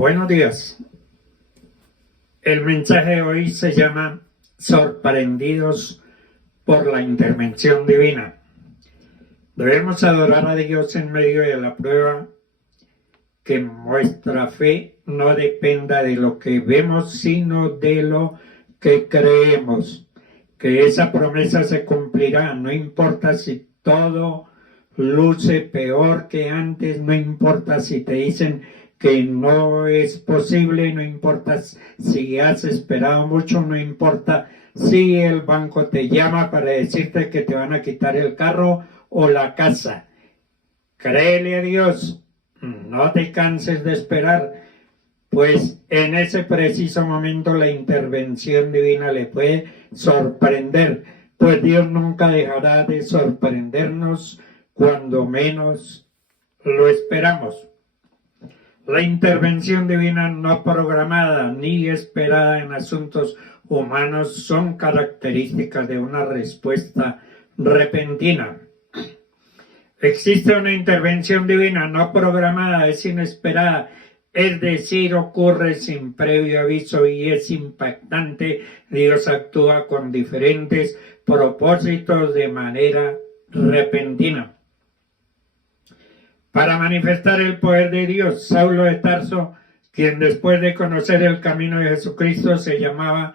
Buenos días. El mensaje de hoy se llama Sorprendidos por la intervención divina. Debemos adorar a Dios en medio de la prueba, que nuestra fe no dependa de lo que vemos, sino de lo que creemos. Que esa promesa se cumplirá, no importa si todo luce peor que antes, no importa si te dicen que no es posible, no importa si has esperado mucho, no importa si el banco te llama para decirte que te van a quitar el carro o la casa. Créele a Dios, no te canses de esperar, pues en ese preciso momento la intervención divina le puede sorprender, pues Dios nunca dejará de sorprendernos cuando menos lo esperamos. La intervención divina no programada ni esperada en asuntos humanos son características de una respuesta repentina. Existe una intervención divina no programada, es inesperada, es decir, ocurre sin previo aviso y es impactante. Dios actúa con diferentes propósitos de manera repentina. Para manifestar el poder de Dios, Saulo de Tarso, quien después de conocer el camino de Jesucristo se llamaba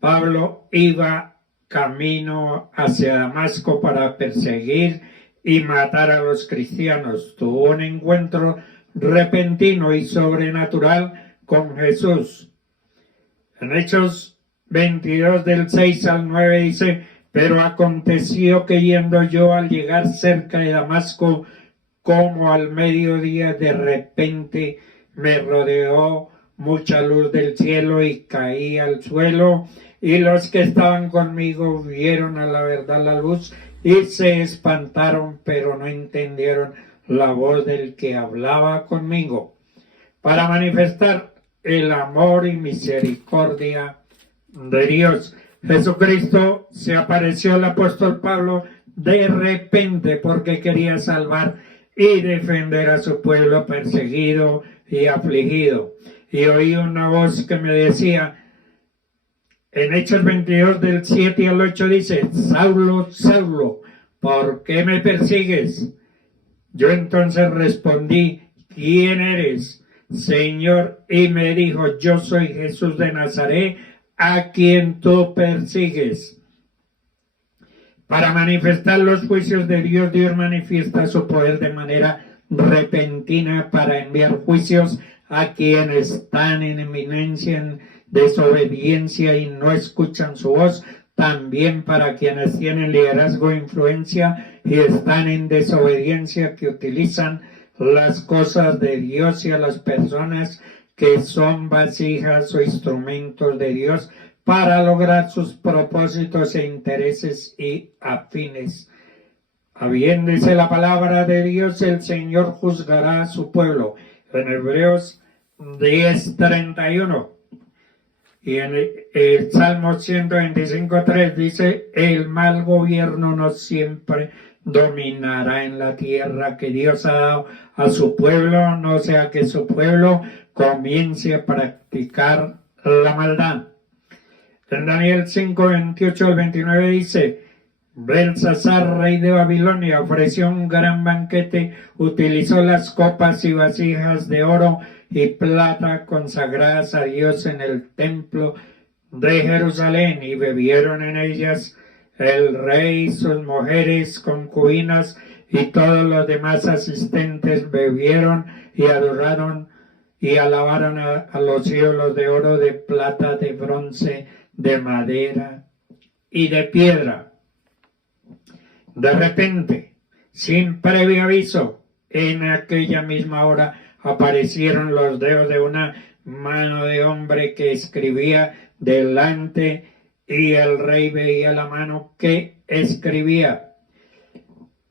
Pablo, iba camino hacia Damasco para perseguir y matar a los cristianos. Tuvo un encuentro repentino y sobrenatural con Jesús. En Hechos 22 del 6 al 9 dice: pero aconteció que yendo yo al llegar cerca de Damasco, como al mediodía, de repente me rodeó mucha luz del cielo y caí al suelo, y los que estaban conmigo vieron a la verdad la luz y se espantaron, pero no entendieron la voz del que hablaba conmigo. Para manifestar el amor y misericordia de Dios, Jesucristo se apareció al apóstol Pablo de repente porque quería salvar y defender a su pueblo perseguido y afligido. Y oí una voz que me decía, en Hechos 22 del 7 al 8 dice: Saulo, Saulo, ¿por qué me persigues? Yo entonces respondí: ¿quién eres, Señor? Y me dijo: yo soy Jesús de Nazaret, a quien tú persigues. Para manifestar los juicios de Dios, Dios manifiesta su poder de manera repentina para enviar juicios a quienes están en eminencia en desobediencia y no escuchan su voz, también para quienes tienen liderazgo e influencia y están en desobediencia, que utilizan las cosas de Dios y a las personas que son vasijas o instrumentos de Dios para lograr sus propósitos e intereses y afines. Habiéndose la palabra de Dios, el Señor juzgará a su pueblo. En Hebreos 10:31. Y en el Salmo 125:3 dice: el mal gobierno no siempre dominará en la tierra que Dios ha dado a su pueblo, no sea que su pueblo comience a practicar la maldad. En Daniel 5:28 al 29 dice: Belsasar, rey de Babilonia, ofreció un gran banquete, utilizó las copas y vasijas de oro y plata consagradas a Dios en el templo de Jerusalén, y bebieron en ellas el rey, sus mujeres, concubinas y todos los demás asistentes bebieron y adoraron y alabaron a los ídolos de oro, de plata, de bronce, de madera y de piedra. De repente, sin previo aviso, en aquella misma hora aparecieron los dedos de una mano de hombre que escribía delante, y el rey veía la mano que escribía.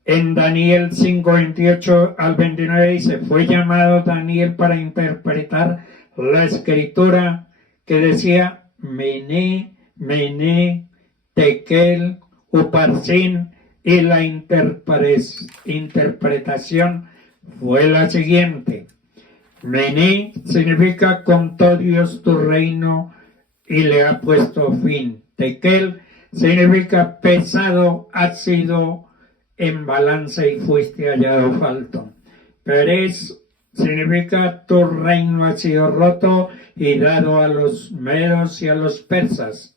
En Daniel 5:28 al 29 dice: fue llamado Daniel para interpretar la escritura que decía: Mené, Mené, Tekel, Uparsin, y la interpretación fue la siguiente: Mení significa contó Dios tu reino y le ha puesto fin. Tekel significa pesado ha sido en balanza y fuiste hallado falto. Perez significa tu reino ha sido roto y dado a los medos y a los persas.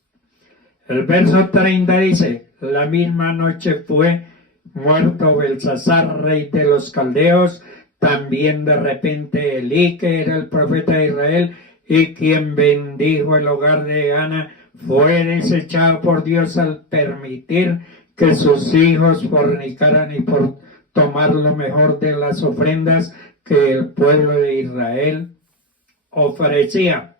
El verso 30 dice, la misma noche fue muerto Belsasar, rey de los caldeos, también de repente Elí, que era el profeta de Israel, y quien bendijo el hogar de Ana, fue desechado por Dios al permitir que sus hijos fornicaran y por tomar lo mejor de las ofrendas que el pueblo de Israel ofrecía.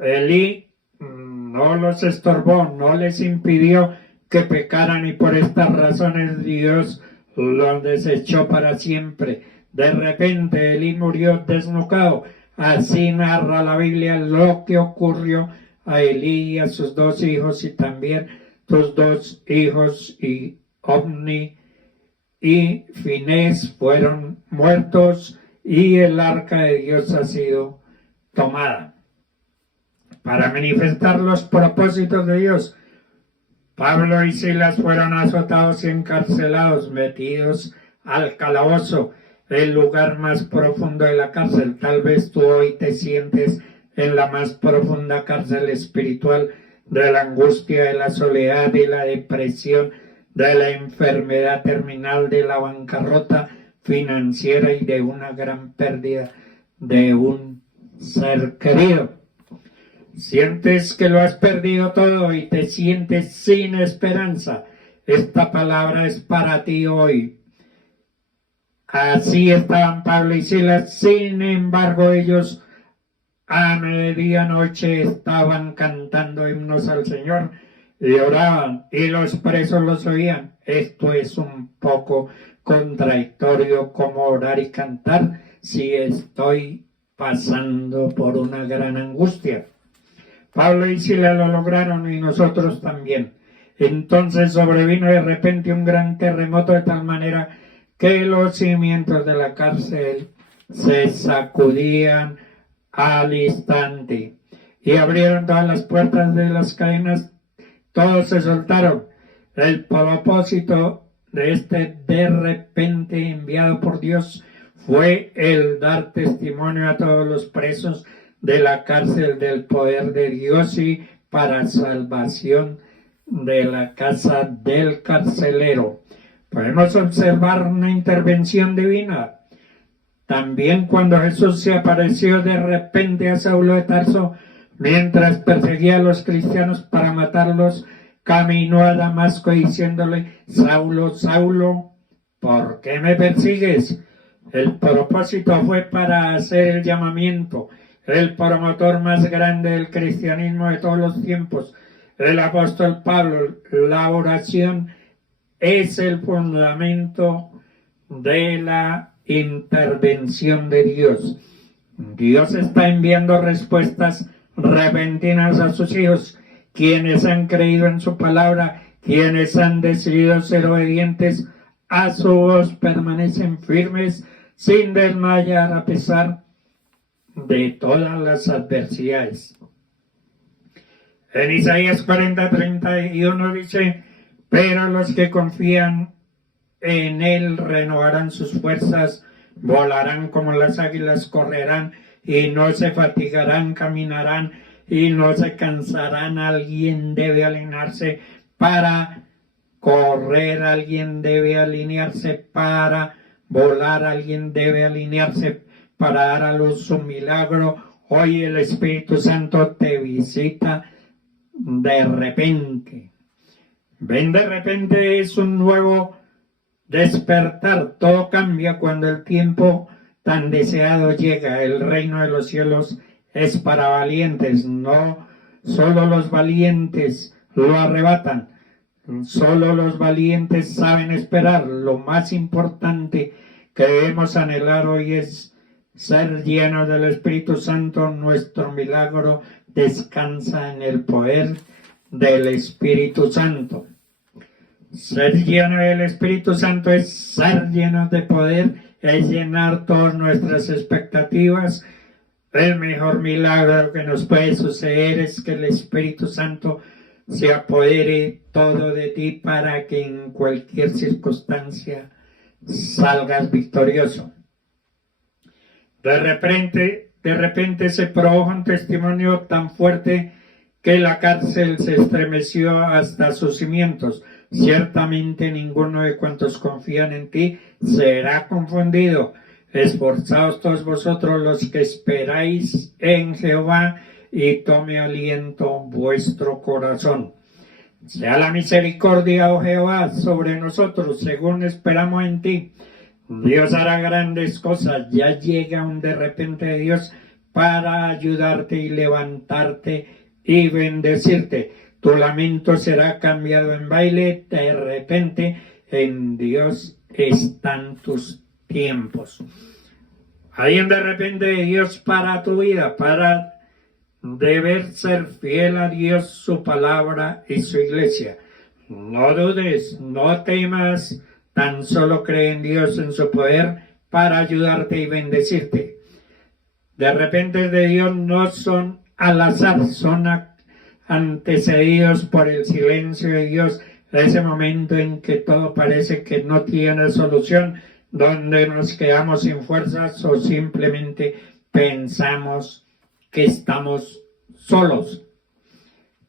Elí no los estorbó, no les impidió que pecaran y por estas razones Dios los desechó para siempre. De repente Elí murió desnucado. Así narra la Biblia lo que ocurrió a Elí y a sus dos hijos y también tus dos hijos y Ofni y Finés fueron muertos y el arca de Dios ha sido tomada. Para manifestar los propósitos de Dios, Pablo y Silas fueron azotados y encarcelados, metidos al calabozo, el lugar más profundo de la cárcel. Tal vez tú hoy te sientes en la más profunda cárcel espiritual de la angustia, de la soledad, de la depresión, de la enfermedad terminal, de la bancarrota financiera y de una gran pérdida de un ser querido. Sientes que lo has perdido todo y te sientes sin esperanza. Esta palabra es para ti hoy. Así estaban Pablo y Silas, sin embargo ellos a medianoche estaban cantando himnos al Señor y oraban y los presos los oían. Esto es un poco contradictorio como orar y cantar si estoy pasando por una gran angustia. Pablo y Silas lo lograron y nosotros también. Entonces sobrevino de repente un gran terremoto de tal manera que los cimientos de la cárcel se sacudían al instante y abrieron todas las puertas de las cadenas, todos se soltaron. El propósito de este de repente enviado por Dios fue el dar testimonio a todos los presos de la cárcel del poder de Dios y para salvación de la casa del carcelero. Podemos observar una intervención divina. También cuando Jesús se apareció de repente a Saulo de Tarso, mientras perseguía a los cristianos para matarlos, caminó a Damasco diciéndole, Saulo, Saulo, ¿por qué me persigues? El propósito fue para hacer el llamamiento. El promotor más grande del cristianismo de todos los tiempos, el apóstol Pablo, la oración es el fundamento de la intervención de Dios. Dios está enviando respuestas repentinas a sus hijos, quienes han creído en su palabra, quienes han decidido ser obedientes a su voz, permanecen firmes sin desmayar a pesar de todas las adversidades. En Isaías 40:31 dice, pero los que confían en Él renovarán sus fuerzas, volarán como las águilas, correrán y no se fatigarán, caminarán y no se cansarán. Alguien debe alinearse para correr, alguien debe alinearse para volar, alguien debe alinearse para dar a luz un milagro. Hoy el Espíritu Santo te visita de repente. Ven de repente es un nuevo despertar. Todo cambia cuando el tiempo tan deseado llega. El reino de los cielos es para valientes. No solo los valientes lo arrebatan. Solo los valientes saben esperar. Lo más importante que debemos anhelar hoy es ser llenos del Espíritu Santo. Nuestro milagro descansa en el poder del Espíritu Santo. Ser lleno del Espíritu Santo es ser lleno de poder es llenar todas nuestras expectativas. El mejor milagro que nos puede suceder es que el Espíritu Santo se apodere todo de ti para que en cualquier circunstancia salgas victorioso. De repente se produjo un testimonio tan fuerte que la cárcel se estremeció hasta sus cimientos. Ciertamente ninguno de cuantos confían en ti será confundido. Esforzaos todos vosotros los que esperáis en Jehová, y tome aliento vuestro corazón. Sea la misericordia, oh Jehová, sobre nosotros, según esperamos en ti. Dios hará grandes cosas. Ya llega un de repente de Dios para ayudarte y levantarte y bendecirte. Tu lamento será cambiado en baile. De repente en Dios están tus tiempos. Hay un de repente de Dios para tu vida, para deber ser fiel a Dios, su palabra y su iglesia. No dudes, no temas, tan solo cree en Dios, en su poder, para ayudarte y bendecirte. De repente de Dios no son al azar, son antecedidos por el silencio de Dios, ese momento en que todo parece que no tiene solución, donde nos quedamos sin fuerzas o simplemente pensamos que estamos solos.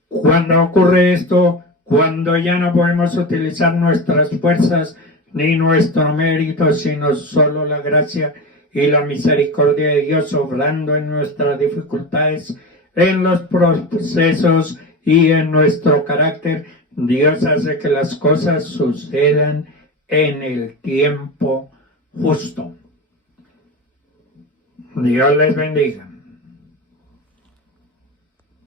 Cuando ocurre esto, cuando ya no podemos utilizar nuestras fuerzas ni nuestro mérito, sino solo la gracia y la misericordia de Dios obrando en nuestras dificultades, en los procesos y en nuestro carácter, Dios hace que las cosas sucedan en el tiempo justo. Dios les bendiga.